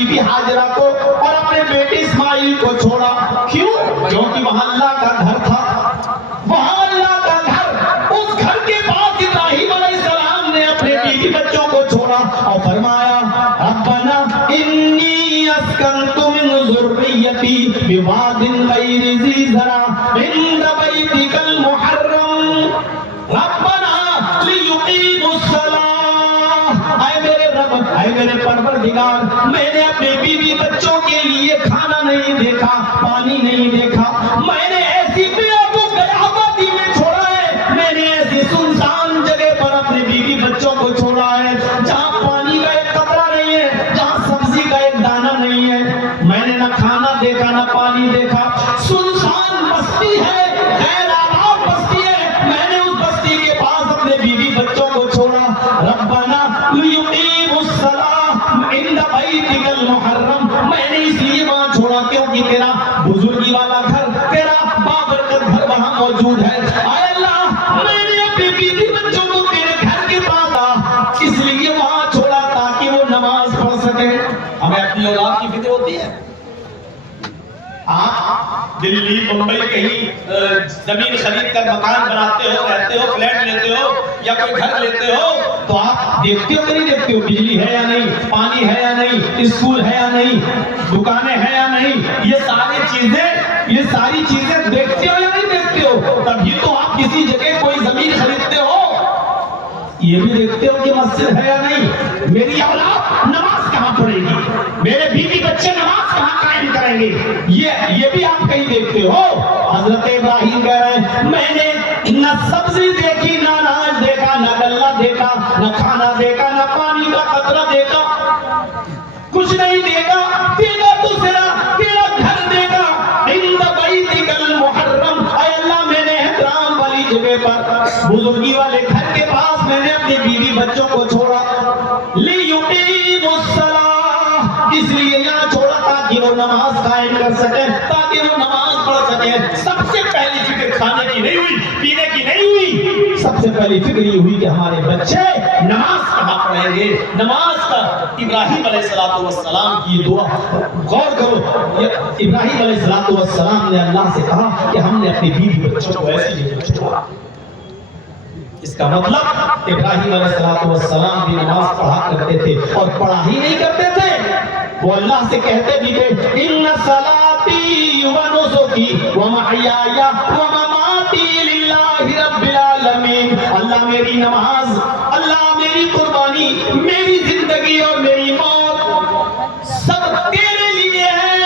बीवी हाजरा को और अपने बेटे इस्माइल को छोड़ा। क्यों? क्योंकि वहां अल्लाह का घर था, वहां अल्लाह का घर, उस घर के पास इब्राहिम अलैहिस्सलाम ने अपने बीवी बच्चों को छोड़ा और फरमाया रब्बना इन्नी अस्कनतु मिन ज़ुर्रिय्यती बिवादिन गैरि ज़ी ज़रा इंद बैतिकल मुहर्रम रब्बना लियुकीमुस्सलाह। ऐ मेरे रब, ऐ मेरे परवरदिगार, मैंने अपने बीवी बच्चों के लिए खाना नहीं देखा, पानी नहीं देखा, मैंने ऐसी आबादी में छोड़ा है, मैंने ऐसी सुनसान जगह पर अपने बीवी बच्चों को छोड़ा है जहां पानी का एक कतरा नहीं है, जहां सब्जी का एक दाना नहीं है। मैंने ना खाना देखा ना पानी देखा, सुनसान बस्ती है, गैर आबाद बस्ती है, मैंने उस बस्ती के पास अपने बीवी बच्चों को छोड़ा। रब्बना लियुकीमुस्सलाह इंद बैतिकल मुहर्रम, मैंने इसलिए वहां छोड़ा क्योंकि तेरा बुजुर्गी वाला घर, तेरा बाबरकत घर वहां मौजूद है। आय अल्लाह, मैंने अपने बीवी बच्चों को तेरे घर के पास इसलिए वहां छोड़ा ताकि वो नमाज पढ़ सके। हमें अपनी औलाद की फिक्र होती है। आप दिल्ली मुंबई कहीं जमीन खरीद कर मकान बनाते हो, रहते हो, फ्लैट लेते हो या कोई घर लेते हो, तो आप देखते हो कि नहीं देखते हो बिजली है या नहीं, पानी है या नहीं, स्कूल है या नहीं, दुकानें हैं या नहीं, ये सारी चीजें देखते हो या नहीं देखते हो? तभी तो आप किसी जगह कोई जमीन खरीदते हो। ये भी देखते हो कि मस्जिद है या नहीं, मेरी औलाद नमाज कहां पढ़ेगी, मेरे बीवी बच्चे नमाज कहां कायम करेंगे, ये भी आप कहीं देखते हो। हजरत इब्राहिम कह रहे हैं मैंने न सब्जी देखी, ना अनाज देखा, ना गल्ला देखा, न खाना देखा, न पानी का कतरा देखा, कुछ नहीं देखा, तेरा दूसरा तेरा घर देखा इंद बैतिकल मुहर्रम। ऐ अल्लाह, मैंने एहतराम वाली जगह पर, बुजुर्गी वाले घर के पास मैंने अपने बीवी बच्चों को छोड़ा। लियुकीमुस्सलाह, इसलिए यहाँ छोड़ा ताकि वो नमाज कायम कर सके, ताकि वो नमाज पढ़ सके। सबसे पहली फिक्र खाने की नहीं हुई, पीने की नहीं हुई, सबसे पहली फिक्र ये हुई कि हमारे बच्चे नमाज कहाँ पढ़ेंगे। नमाज का इब्राहिम अलैहिस्सलातु वस्सलाम की दुआ, गौर करो, इब्राहिम अलैहिस्सलातु वस्सलाम ने अल्लाह से कहा कि हमने अपनी बीवी बच्चों को ऐसी जगह छोड़ा। इसका मतलब इब्राहिम अलैहिस्सलातु वस्सलाम भी नमाज पढ़ा करते थे और पढ़ा ही नहीं करते थे, वो अल्लाह से कहते भी थे इन्ना सलाती व नुसुकी व महयाया व ममाती लिल्लाहि रब्बिल आलमीन। अल्लाह मेरी नमाज, अल्लाह मेरी कुर्बानी, मेरी जिंदगी और मेरी मौत सब तेरे लिए है।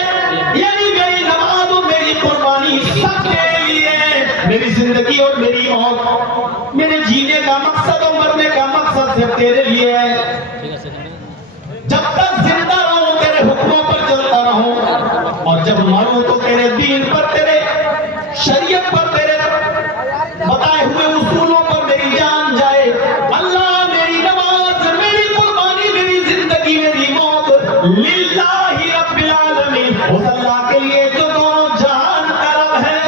यानी मेरी नमाज और मेरी कुर्बानी सब तेरे लिए है, मेरी जिंदगी और मेरी मौत, मेरे जीने का मकसद और मरने का मकसद सिर्फ तेरे लिए है। जब तक जिंदा रहूं तेरे हुक्मों पर चलता रहूं और जब मरूं तो तेरे दीन पर, तेरे शरीयत पर, तेरे बताए हुए उसूलों पर मेरी जान जाए। अल्लाह मेरी नमाज, मेरी कुर्बानी, मेरी जिंदगी, मेरी मौत लिल्लाहि रब्बिल आलमीन, उस अल्लाह के लिए जो दोनों जहान का रब है।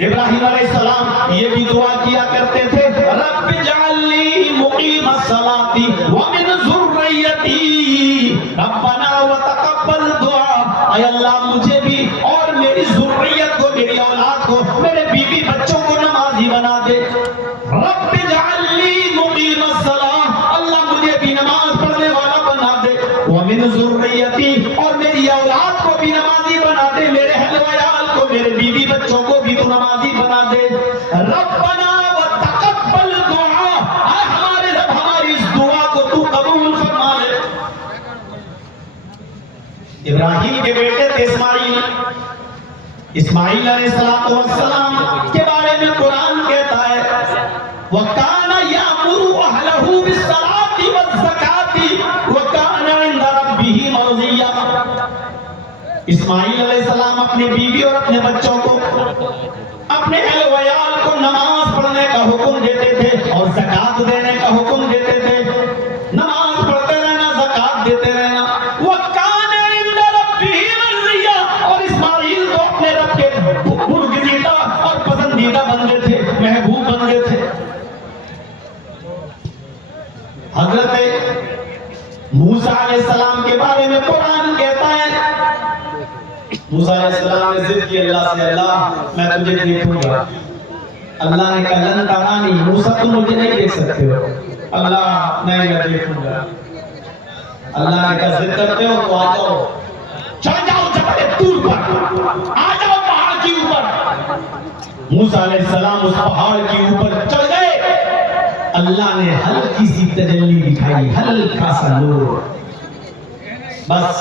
इब्राहिम अलैहिस्सलाम ये भी दुआ किया करते थे रब्बि जअलनी मुकीमस्सलाती व मिन ज़ुर्रियती रब्बना व तक़ब्बल दुआ। ऐ अल्लाह, मुझे भी और मेरी ज़ुर्रियत को, मेरी औलाद को, मेरे बीवी बच्चों को नमाजी बना दे। रब्बि जअलनी मुकीमस्सलाह, अल्लाह मुझे भी नमाज पढ़ने वाला बना दे। व मिन ज़ुर्रियती, और मेरी औलाद को भी नमाजी बना दे, मेरे अहल व याल को, मेरे बीवी बच्चों को भी तू नमाजी बना दे। रब्बना व तक़ब्बल दुआ, ऐ हमारे रब, हमारी इस दुआ को तू कबूल फरमा ले। इब्राहिम के बेटे थे इस्माइल अलैहिस्सलातु वस्सलाम के बारे में कुरान कहता है व काना यामुरु अहलहु बिस्सलाति वज़्ज़काति व काना इंद रब्बिही मर्ज़िया। इस्माइल अलैहिस्सलाम अपनी बीवी और अपने बच्चों को, अपने अहल व याल को नमाज पढ़ने का हुक्म देते थे और ज़कात देने का हुक्म देते थे। नमाज पढ़ते रहना, ज़कात देते रहना। व काना इंद रब्बिही मर्ज़िया, और इस्माइल तो अपने रब के पुरगिज़ीदा और पसंदीदा बंदे थे, महबूब बंदे थे। हज़रत मूसा अलैहिस्सलाम के बारे में कुरान कहता है, मूसा अलैहिस्सलाम ने जिद की अल्लाह से, अल्लाह मैं तुझे देखूंगा। अल्लाह ने कहा लन तरानी, मूसा तुम मुझे नहीं देख सकते हो। अल्लाह नहीं, मैं देखूंगा। अल्लाह ने कहा जिद करते हो तो आ जाओ, चढ़ जाओ जबल तूर पर, आ जाओ पहाड़ के ऊपर। मूसा अलैहिस्सलाम उस पहाड़ के ऊपर चढ़ गए। अल्लाह ने हल्की सी तजल्ली दिखाई, हल्का सा नूर, बस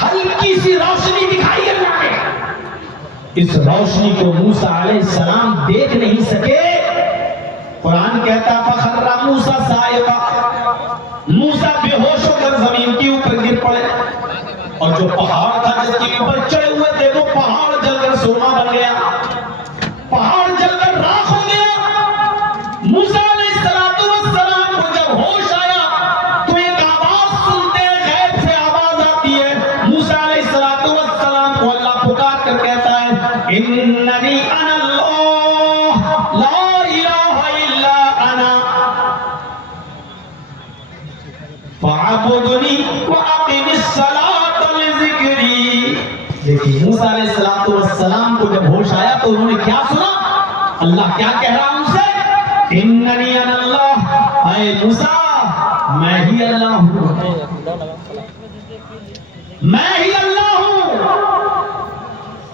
हल्की सी रोशनी दिखाई अल्लाह ने। इस रोशनी को मूसा अलैहिस्सलाम देख नहीं सके। कुरान कहता फखर्रा मूसा साइका, मूसा बेहोश होकर जमीन के ऊपर गिर पड़े। और जो पहाड़ था जिसके ऊपर चढ़े हुए थे वो पहाड़ जलकर सोना बन गया, पहाड़ जलकर राख हो गया। मूसा अलैहिस्सलाम को जब होश आया तो एक आवाज सुनते हैं, गैब से आवाज आती है। मूसा अलैहिस्सलाम को अल्लाह पुकार कर कहता है इन्ननी अनल्लाह ला इलाहा इल्ला अना फअबुदनी व अक़िमिस सलात लिज़िक्री। देखिए मूसा अलैहिस्सलाम को जब होश आया तो उन्होंने क्या सुना? अल्लाह क्या कह रहा उनसे? इन्ननी अनल्लाह, ऐ मूसा मैं ही अल्लाह हूं, मैं ही अल्लाह हूं।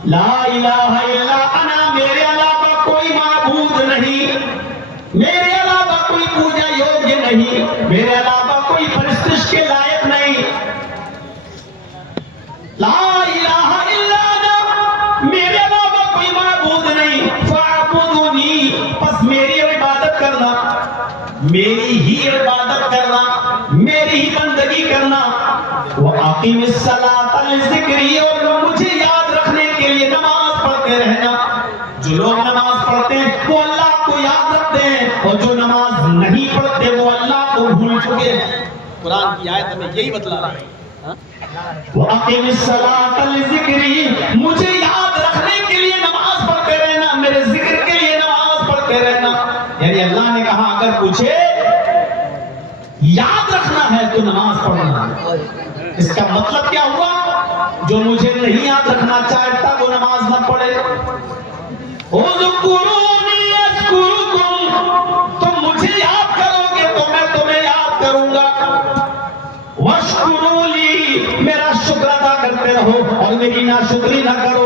ला इलाहा इल्ला अना, मेरे अलावा कोई माबूद नहीं, मेरे अलावा कोई पूजा योग्य नहीं, मेरे अलावा कोई परिस्थिति के लायक नहीं। ला इलाहा इल्ला अना, मेरे अलावा कोई माबूद नहीं। फअबुदनी, बस मेरी इबादत करना, मेरी ही इबादत करना, मेरी ही बंदगी करना। वो अक़ीमिस सलात लिज़िक्री, और मुझे याद रखने के लिए नमाज पढ़ते रहना। जो लोग नमाज पढ़ते हैं वो अल्लाह को याद रखते हैं, और जो नमाज नहीं पढ़ते वो अल्लाह को भूल चुके हैं। कुरान की आयत में यही बतला रहा है। वो अक़ीमिस सलात लिज़िक्री, मुझे याद रखने के लिए नमाज पढ़ते रहना, मेरे जिक्र के लिए नमाज पढ़ते रहना। यानी अल्लाह ने कहा अगर पूछे याद रखना है तो नमाज पढ़ना। इसका मतलब क्या हुआ? जो मुझे नहीं याद रखना चाहता वो नमाज न पढ़े। तुम मुझे याद करोगे तो मैं तुम्हें याद करूंगा। वश्कुरूली, मेरा शुक्र अदा करते रहो और मेरी नाशुक्री ना करो।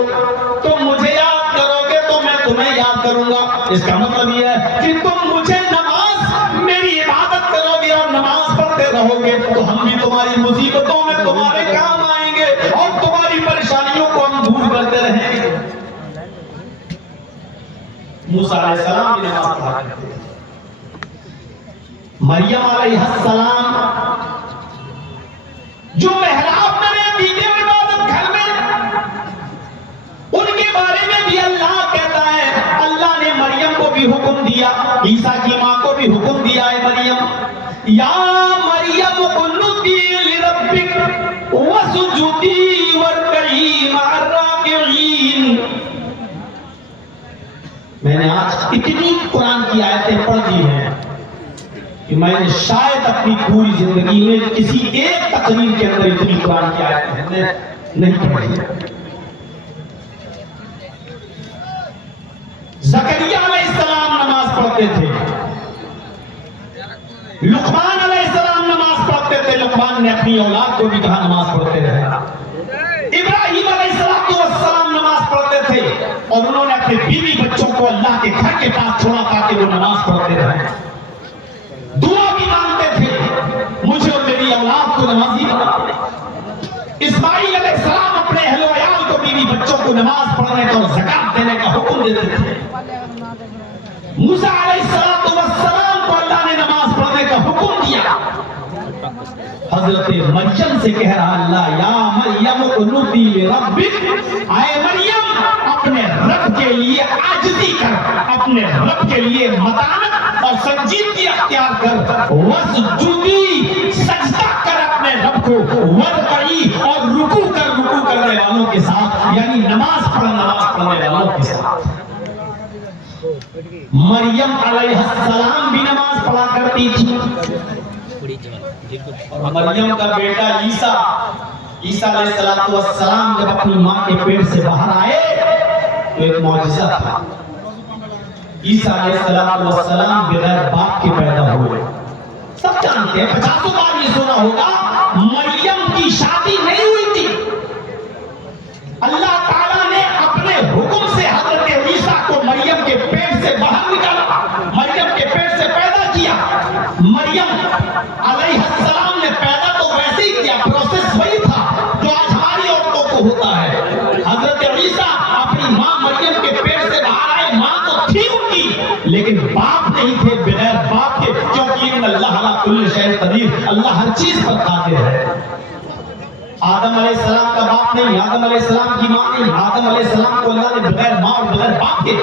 तुम मुझे याद करोगे तो मैं तुम्हें याद करूंगा। इसका मतलब यह है कि तुम मुझे नमाज, मेरी इबादत करोगे और नमाज पढ़ते रहोगे तो हम भी तुम्हारी मुसीबतों में तुम्हारे काम आएंगे और तुम्हारी परेशानियों को हम दूर करते रहेंगे। मूसा अलैहिस्सलाम भी नमाज पढ़ा करते थे। मरियम अलैहिस्सलाम जो मेहराब में रहती थी इबादत घर में, उनके बारे में भी अल्लाह कहता है, अल्लाह ने मरियम को भी हुक्म दिया, ईसा की मां को भी हुक्म दिया है, मरियम या मरियम कुनुती लिरब्बिक वसजुदी वरकई मअर राकिईन। मैंने आज इतनी कुरान की आयतें पढ़ दी हैं कि मैंने शायद अपनी पूरी जिंदगी में किसी एक तकरीर के अंदर इतनी कुरान की आयतें नहीं पढ़ी। ज़करिया अलैहिस्सलाम नमाज पढ़ते थे, लुक़मान अलैहिस्सलाम नमाज पढ़ते थे। लुक़मान ने अपनी औलाद को भी कहा नमाज पढ़ते रहे। इब्राहीम अलैहिस्सलाम नमाज पढ़ते थे और उन्होंने अपने बीवी बच्चों को अल्लाह के घर के पास छोड़ा ताकि वो नमाज पढ़ते रहे। दुआ भी मांगते थे, मुझे और मेरी औलाद को नमाजी बना। इस्माइल अलैहिस्सलाम अपने अहलो अयाल को, बीवी बच्चों को नमाज पढ़ने का और ज़कात देने का हुक्म देते थे। मूसा अलैहिस्सलाम को अल्लाह ने नमाज पढ़ने का हुक्म दिया। हजरत मरियम से कह रहा अल्लाह या मरियम कुनुती लिरब्बिक, आए मरियम अपने रब के लिए आजिज़ी कर, अपने रब के लिए मतानत और संजीदगी अख्तियार कर। वसजुदी, सजदा कर अपने रब को, वरकई और रुकू कर, रुकू करने वालों के साथ, यानी नमाज पढ़ने वालों के साथ। मरियम अलैहिस्सलाम भी नमाज पढ़ा करती थी। और मरियम का बेटा ईसा अलैहिस्सलाम जब अपनी माँ के पेट से बाहर आए तो एक मौजज़ा था। ईसा अलैहिस्सलाम बगैर बाप के पैदा हुए। सब जानते हैं, 50 बार ये सुना होगा, मरियम की शादी नहीं हुई थी। अल्लाह ताला ने अपने हुक्म से हजरत ईसा को मरियम के पेट से बाहर निकाला, मरियम के पेट से पैदा किया। मरियम अलैहिस्सलाम ने पैदा तो वैसे ही किया, प्रोसेस वही था जो आज हमारी औरतों को होता है। हजरत ईसा अपनी माँ मरियम के पेट से बाहर आए, माँ तो थी उनकी, लेकिन बाप नहीं थे, बगैर बाप के, क्योंकि अल्लाह अला कुल्ली शैइन कदीर, अल्लाह हर चीज पर कादिर है। आदम अलैहिस्सलाम का बाप नहीं, आदम अलैहिस्सलाम की माँ नहीं, आदम अलैहिस्सलाम को अल्लाह ने बगैर माँ और बगैर बाप के।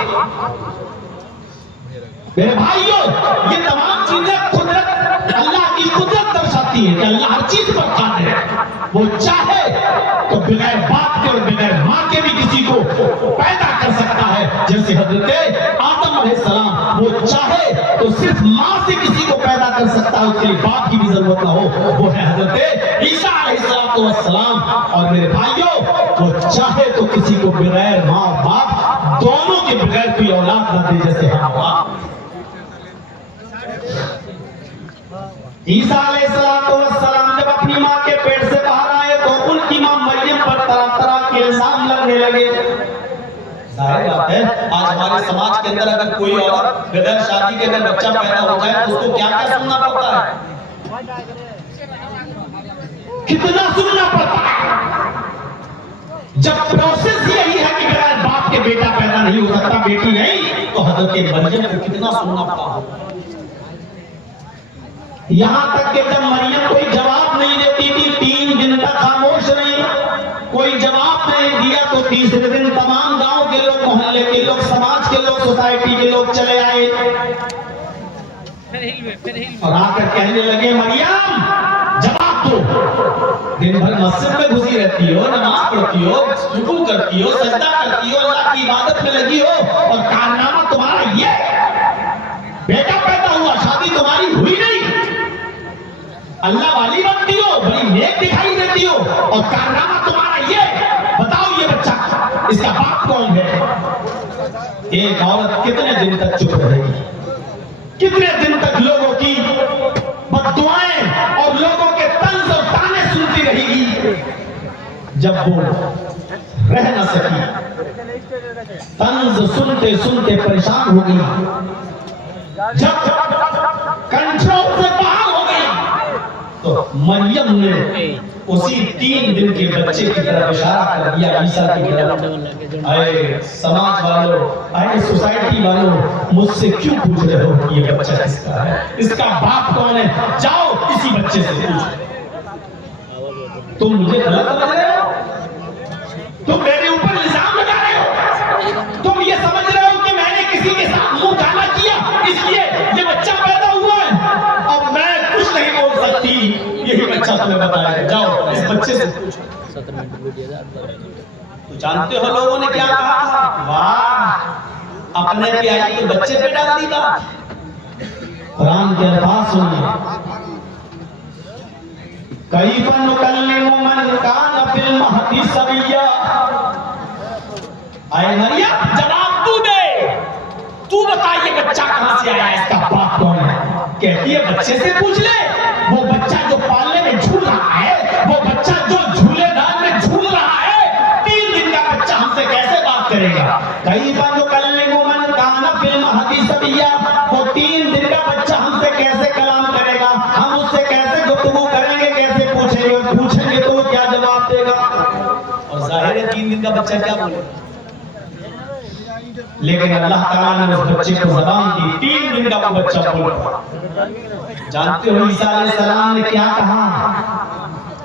मेरे भाइयों, ये तमाम चीजें कुदरत, अल्लाह की कुदरत दर्शाती है कि अल्लाह हर चीज पर कादिर है। वो चाहे तो बगैर बाप के और बगैर माँ के भी किसी को पैदा कर सकता है। जैसे हजरत आदम अलैहिस्सलाम, वो चाहे तो सिर्फ माँ से किसी को पैदा कर सकता है, उसके लिए बाप की भी जरूरत ना हो। वो है हजरत ईसा अलैहिस्सलाम। और मेरे भाइयों, वो चाहे तो किसी को बगैर माँ और बाप दोनों के बगैर कोई औलाद ना दे, जैसे हम। ईसा अलैहिस्सलाम जब अपनी माँ के पेट से बाहर आए तो उनकी माँ मरियम पर तरह तरह के इल्जाम लगने लगे। जाहिर बात है, आज हमारे समाज के अंदर अगर कोई औरत बगैर शादी के अगर बच्चा पैदा हो जाए तो उसको क्या क्या सुनना पड़ता है, कितना सुनना पड़ता है। जब प्रोसेस यही है कि बगैर बाप के बेटा पैदा नहीं हो सकता, बेटी नहीं, तो हजरत मरियम को कितना सुनना पड़ा। यहां तक कि जब मरियम कोई जवाब नहीं देती थी, 3 दिन तक खामोश रही, कोई जवाब नहीं दिया, तो तीसरे दिन तमाम गांव के लोग, मोहल्ले के लोग, समाज के लोग, सोसाइटी के लोग चले आए और आकर कहने लगे, मरियम जवाब दो। दिन भर मस्जिद में घुसी रहती हो, नमाज पढ़ती हो, रुकू करती हो, सजदा करती हो, अल्लाह की इबादत में लगी हो, और कारनामा तुम्हारा ये, बेटा पैदा हुआ, शादी तुम्हारी हुई नहीं, अल्लाह वाली बनती हो, बड़ी नेक दिखाई देती हो, और कारनामा तुम्हारा ये, बताओ ये बच्चा, इसका बाप कौन है। एक औरत कितने दिन तक चुप रहेगी, कितने दिन तक लोगों की बद्दुआएं और लोगों के तंज और ताने सुनती रहेगी। जब वो रह न सकी, तंज सुनते सुनते परेशान हो गई, जब कंट्रोल से बाहर हो गई, तो मरियम ने उसी 3 दिन के बच्चे की तरफ इशारा कर दिया, ईसा की तरफ। आए समाज वालों, आए सोसाइटी वालों, मुझसे क्यों पूछ रहे हो कि ये बच्चा किसका है, इसका बाप कौन है, जाओ इसी बच्चे से पूछो। तुम मुझे गलत समझ रहे हो, तुम मेरे ऊपर इल्जाम लगा रहे हो, तुम ये समझ रहे हो कि मैंने किसी के साथ मुंह काला किया इसलिए ये बच्चा पैदा हुआ है, अब मैं कुछ नहीं बोल सकती, यही बच्चा तुम्हें बताया, जाओ इस बच्चे से पूछो। तो जानते हो लोगों ने क्या कहा था, वाह अपने प्यारी के बच्चे पे डाल दी बात। कुरान के अल्फाज सुनिए, कैफ़ नुकल्लिमु मन कान फिल महदी सबिया। आए मरियम जवाब तू दे, तू बता ये बच्चा कहां से आया, इसका बाप कौन है। कहती है बच्चे से पूछ ले, वो बच्चा जो पालने में झूल रहा है, वो बच्चा जो झूलेदार में झूल रहा है, 3 दिन का बच्चा हमसे कैसे बात करेगा। कैफ़ नुकल्लिमु मन कान फिल महदी सबिया, वो 3 दिन का बच्चा हमसे कैसे कलाम करेगा, हम उससे कैसे गुफ्तगू करेंगे, कैसे पूछेंगे तो वो क्या जवाब देगा। और जाहिर है 3 दिन का बच्चा क्या बोलेगा, लेकिन अल्लाह ताला ने उस बच्चे को ज़बान दी, 3 दिन का वो बच्चा बोल पड़ा। जानते हो ईसा अलैहिस्सलाम ने क्या कहा,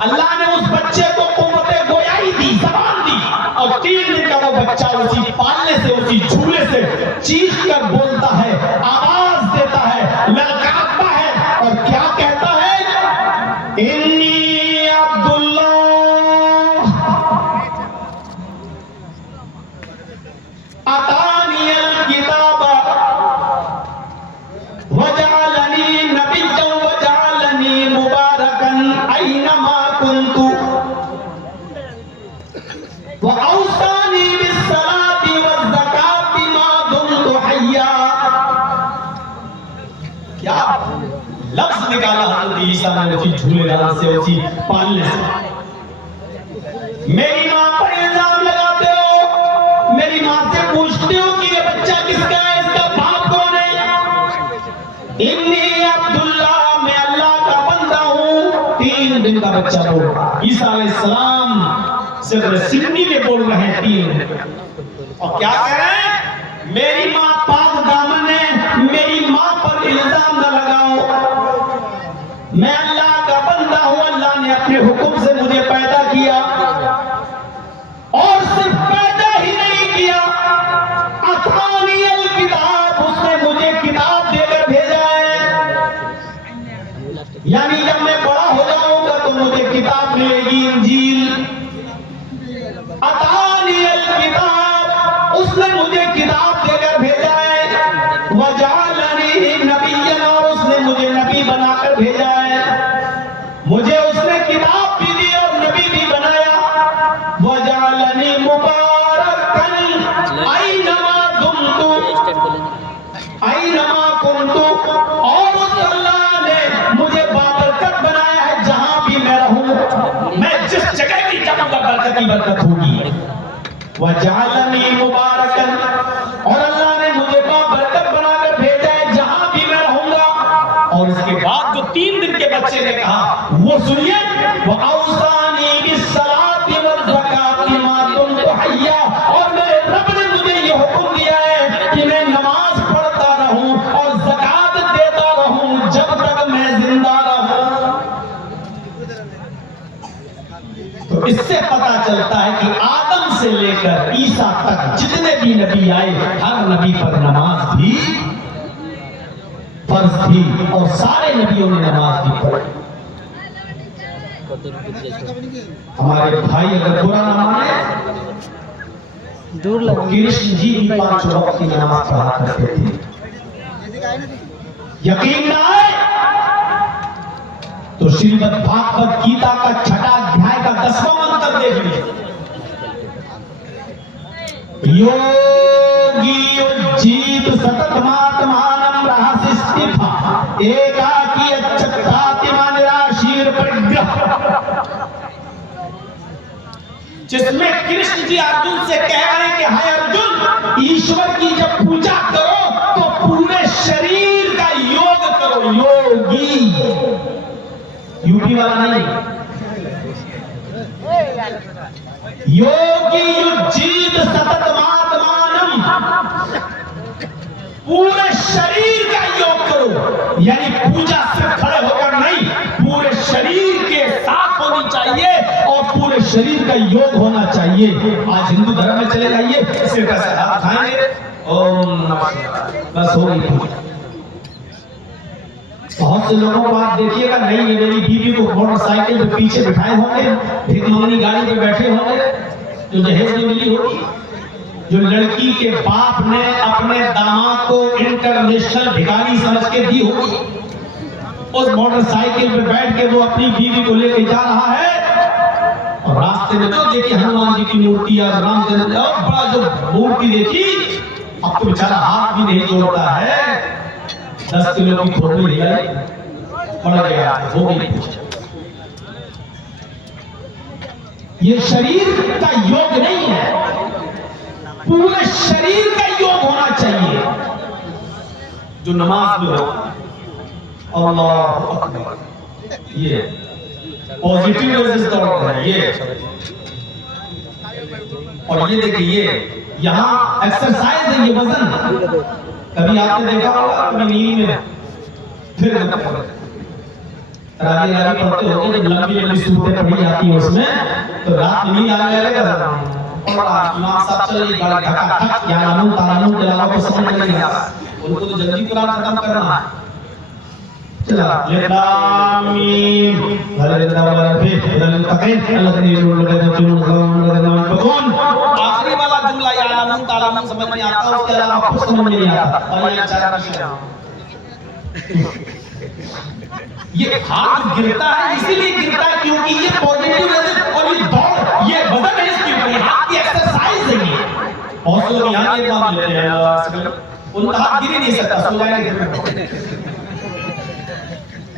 अल्लाह ने उस बच्चे को कुव्वते गोयाई दी, ज़बान दी, और 3 दिन का वो बच्चा उसी पालने से, उसी झूले से चीख कर बोलता है, आवाज देता है, ललकारता है, और क्या कहता है, इन्नी अब्दुल्लाह अतानियल किताबा वजअलनी नबिय्यन वजअलनी मुबारकन हजरत ईसा ने उसी झूले लाल से उसी पालने से। मेरी माँ पर इल्जाम लगाते हो, मेरी माँ से पूछते हो कि ये बच्चा किसका है, इसका बाप कौन है। इन्नी अब्दुल्ला, मैं अल्लाह का बंदा हूँ। 3 दिन का बच्चा बोल रहा, ईसा अलैहिस्सलाम सिर्फ सिंधी में बोल रहे हैं 3। और क्या कह रहे हैं, मेरी माँ पाक दामन है, मेरी माँ पर इल्जाम न लगाओ। मैं अल्लाह का बंदा हूँ, अल्लाह ने अपने हुक्म से मुझे पैदा किया, और सिर्फ पैदा ही नहीं किया, अतानियल किताब, उसने मुझे किताब देकर भेजा है। यानी जब मैं बड़ा हो जाऊंगा तो मुझे किताब मिलेगी, इंजील। अतानियल किताब, उसने मुझे किताब देकर भेजा है। वजालनी नबिय्यन, और उसने मुझे नबी बनाकर भेजा है। मुझे उसने किताब भी दी और नबी भी बनाया। वजालनी मुबारकन ऐनमा दुमतु, ऐनमा कुन्तु, और उस अल्लाह ने मुझे बाबरकत बनाया है जहां भी मैं रहूं। मैं जिस जगह भी जाऊंगा बरकत ही बरकत होगी। वजालनी मुबारकन, और अल्लाह ने मुझे बाबरकत बनाकर भेजा है जहां भी मैं रहूंगा। और इसके बाद जो 3 दिन के बच्चे ने कहा वो सुनिए, वो औसानी बिस्सलाति वल ज़काति मा दुमतु हय्या, और मेरे रब ने मुझे ये हुक्म दिया है कि मैं नमाज पढ़ता रहूं और ज़कात देता रहूं जब तक मैं जिंदा रहूं। तो इससे पता चलता है कि आदम से लेकर ईसा तक जितने भी नबी आए, हर नबी पर नमाज भी फर्ज थी, और सारे नबियों ने नमाज भी पढ़ी। हमारे भाई अगर बुरा ना माने, दूर लगा, कृष्ण जी भी 5 वक्त की नमाज पढ़ा करते थे। यकीन ना आए तो श्रीमद् भागवत गीता का 6वां अध्याय का 10वां मंत्र देख लीजिए। योगी उज्जीव सततमात्मानं रहस्य स्थिता, एकाकी अच्युतात्मा निराशीर परिग्रह। जिसमें कृष्ण जी अर्जुन से कह रहे हैं कि हाय अर्जुन, ईश्वर की जब पूजा करो तो पूरे शरीर का योग करो। योगी, यूपी वाला नहीं, योगी युज्जीत सततमात्मानं, पूरे शरीर का योग करो। यानी पूजा सिर्फ खड़े होकर नहीं, पूरे शरीर के साथ होनी चाहिए और पूरे शरीर का योग होना चाहिए। आज हिंदू धर्म में चले जाइए, सिर का हाथ खाएंगे, ओम नमः शिवाय, बस हो गई पूजा। बहुत से लोगों को आप देखिएगा, नहीं मेरी बीवी को मोटरसाइकिल पे पीछे बिठाए होंगे, भिख मंगनी गाड़ी पे बैठे होंगे, जो दहेज में मिली होगी, जो लड़की के बाप ने अपने दामाद को इंटरनेशनल भिखारी समझ के दी होगी, उस मोटरसाइकिल पे बैठ के वो अपनी बीवी को लेके जा रहा है, और रास्ते में तो देखिए हनुमान जी की मूर्ति और रामचंद्र और बड़ा जो मूर्ति देखी, अब तो बेचारा हाथ भी नहीं जोड़ता है, 10 किलो की खोपड़ी ले आई, पड़ गया, हो गई। ये शरीर का योग नहीं है, पूरे शरीर का योग होना चाहिए, जो नमाज में हो। अल्लाह अकबर, ये पॉजिटिव रेजिस्टेंस है ये। और ये देखिए, ये यहाँ एक्सरसाइज है, ये वजन। कभी आपने देखा होगा कभी नींद में फिर रागी रागी पढ़ते होंगे, जब लंबी लंबी सूरतें पढ़ी जाती हैं उसमें, तो रात में नींद आने लगेगा, इमाम साहब चलिए बड़ा धक्का या नानू तारानू के अलावा को समझ नहीं आता, उनको तो जल्दी कुरान खत्म करना है। चला लेदामीन आखिरी वाला जुमला या नानू तारानू समझ में आता, उसके अलावा कुछ समझ नहीं आता। और ये चारा ये हाथ गिरता है, इसीलिए गिरता है क्योंकि ये पॉजिटिव है और ये दौड़, ये वजन है इसके ऊपर, ये हाथ की एक्सरसाइज है ये। बहुत लोग यहाँ ये मान लेते हैं, उनका हाथ गिर ही नहीं सकता, सो जाएंगे।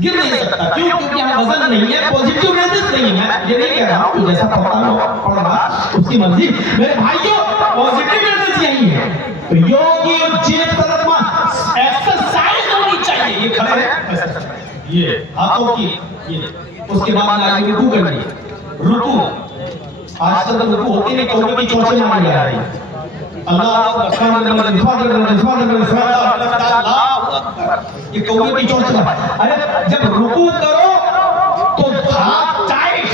गिर नहीं सकता। क्यों? क्योंकि यहाँ वजन नहीं है, पॉजिटिव रेजिस्ट नहीं है। ये नहीं कह रहा हूँ, जैसा पढ़ा उसकी मर्जी। मेरे भाइयों, पॉजिटिव रेजिस्ट यही है। तो योगी एक्सरसाइज होनी चाहिए। ये खड़े हैं, ये हाथों की, ये उसके बाद आगे रुकू करनी है। रुकू आज तक रुकू होती नहीं, कौवे की चोंचे मारने जा रही है। ये कौवे की चोंच। अरे जब रुकू करो तो हाथ टाइट,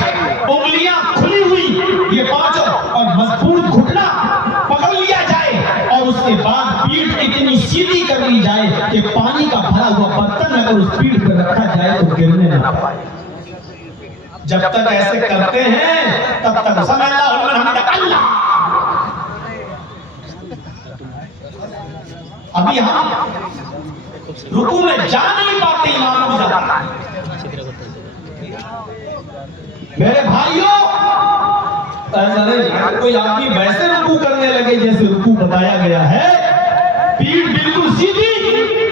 उंगलियां खुली हुई, ये पांचों, और मजबूत घुटना पकड़ लिया जाए, और उसके बाद पीठ इतनी सीधी कर ली जाए कि पानी का भरा हुआ बर्तन अगर उस पीठ पर रखा जाए तो गिरने ना पाए। जब तक ऐसे करते हैं तब तक समय अल्लाह। अभी हम रुकू में जा नहीं पाते, इमाम को जाता। मेरे भाइयों, कोई आदमी वैसे रुकू करने लगे जैसे रुकू बताया गया है, पीठ बिल्कुल सीधी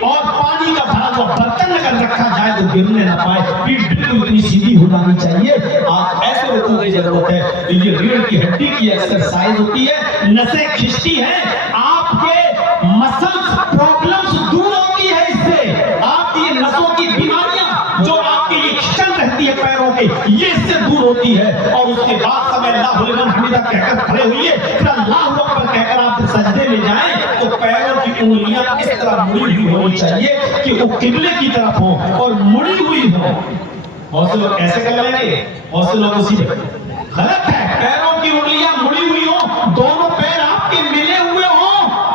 और पानी का भरा हुआ बर्तन अगर रखा जाए तो गिरने ना पाए, पीठ बिल्कुल इतनी सीधी हो जानी चाहिए। आप ऐसे रुकू की जरूरत है। ये रीढ़ की हड्डी की एक्सरसाइज होती है, नसें खिंचती हैं, आपके मसल्स प्रॉब्लम्स दूर होती है। इससे आपकी नसों की बीमारियां जो आपके ये खिंचन रहती है पैरों के, ये इससे दूर होती है। और उसके बाद समय अल्लाहु लिमन हमीदा कहकर खड़े होइए, फिर अल्लाहु अकबर कहकर आप सजदे में जाएं तो पैरों की उंगलियां इस तरह मुड़ी हुई होनी चाहिए कि वो किबले की तरफ हो और मुड़ी हुई हो। बहुत से लोग ऐसे कर लेंगे, बहुत से लोग उसी गलत है। पैरों की उंगलियां मुड़ी हुई हो, दोनों पैर आपके मिले हुए हो,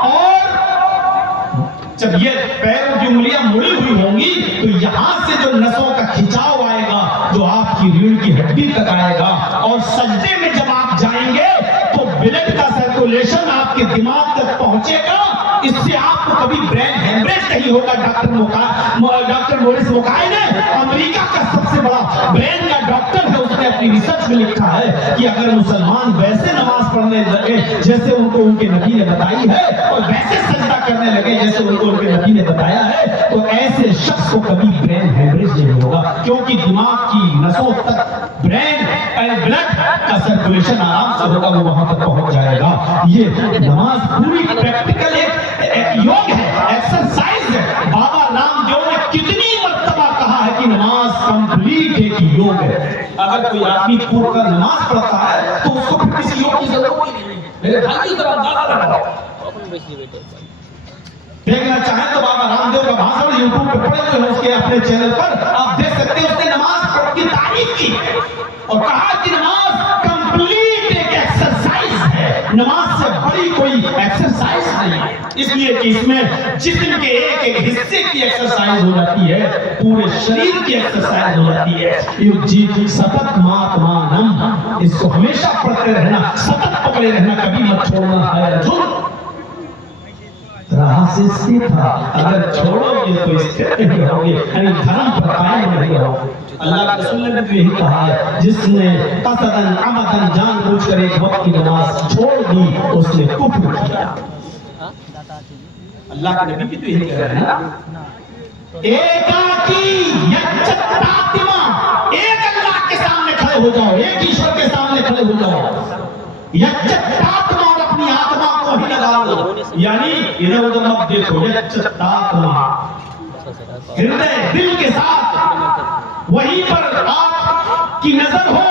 और जब ये पैरों की उंगलियां मुड़ी हुई होंगी तो यहां से जो नसों का खिंचाव आएगा, जो आपकी रीढ़ की हड्डी तक आएगा, और सजदे में जब आप जाएंगे तो ब्लड का सर्कुलेशन आपके दिमाग तक पहुंचेगा। इससे आपको कभी ब्रेन हेमरेज नहीं होगा। डॉक्टर मोरिस मुकाई ने, अमेरिका का सबसे बड़ा ब्रेन का डॉक्टर है, उसने अपनी रिसर्च में लिखा है कि अगर मुसलमान वैसे नमाज पढ़ने लगे जैसे उनको उनके नबी ने बताई है, और वैसे सजदा करने लगे जैसे उनको उनके नबी ने बताया है, तो ऐसे शख्स को कभी ब्रेन हेमरेज नहीं होगा। क्योंकि दिमाग की नसों तक ब्रेन एंड ब्लड का सर्कुलेशन आराम से होगा, वो वहां तक पहुंच जाएगा। ये नमाज पूरी प्रैक्टिकल एक योग है, एक्सरसाइज है। बाबा रामदेव ने कितनी मर्तबा कहा है कि नमाज कंप्लीट एक योग है। अगर कोई आदमी पूर्ण कर नमाज पढ़ता है तो उसको फिर किसी योग की जरूरत ही नहीं है। मेरे भाई की तरह अंदाजा लगाओ। देखना चाहें तो बाबा रामदेव का भाषण यूट्यूब पे पड़े हुए हैं, उसके अपने चैनल पर आप देख सकते हैं। उसने नमाज की तारीफ की और कहा कि नमाज कंप्लीट एक एक्सरसाइज है, नमाज से बड़ी कोई एक्सरसाइज नहीं है। इसलिए कि इसमें जिस्म के एक एक हिस्से की एक्सरसाइज हो जाती है, पूरे शरीर की एक्सरसाइज हो जाती है। जी सतत मातमानम, इसको हमेशा पढ़ते रहना, सतत पकड़े रहना, कभी मत छोड़ना है। अर्जुन राह से स्थित था, अगर छोड़ोगे तो स्थित नहीं रहोगे, यानी धर्म पर कायम नहीं रहोगे। अल्लाह के रसूल ने भी यही कहा है, जिसने कसदन अमदन जानबूझकर एक वक्त की नमाज छोड़ दी उसने कुफ्र किया। अल्लाह के नबी भी तो यही कह रहे हैं ना, एकाकी यच्चत्तात्मा, एक अल्लाह के सामने खड़े हो जाओ, एक ईश्वर के सामने खड़े हो जाओ। यच्चत्तात्मा, और अपनी आत्मा को ही लगा लो, यानी इधर उधर मत देखो। यच्चत्तात्मा, हृदय दिल के साथ वहीं पर आपकी नजर हो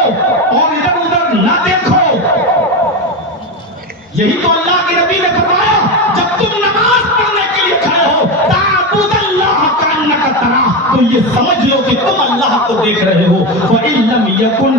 और इधर उधर ना देखो। यही तो अल्लाह के नबी ने फरमाया, जब तुम नमाज पढ़ने के लिए खड़े हो, ताबुदल्लाह कान्नका तरा, तो ये समझ लो कि तुम अल्लाह को देख रहे हो। व इल्लम यकुन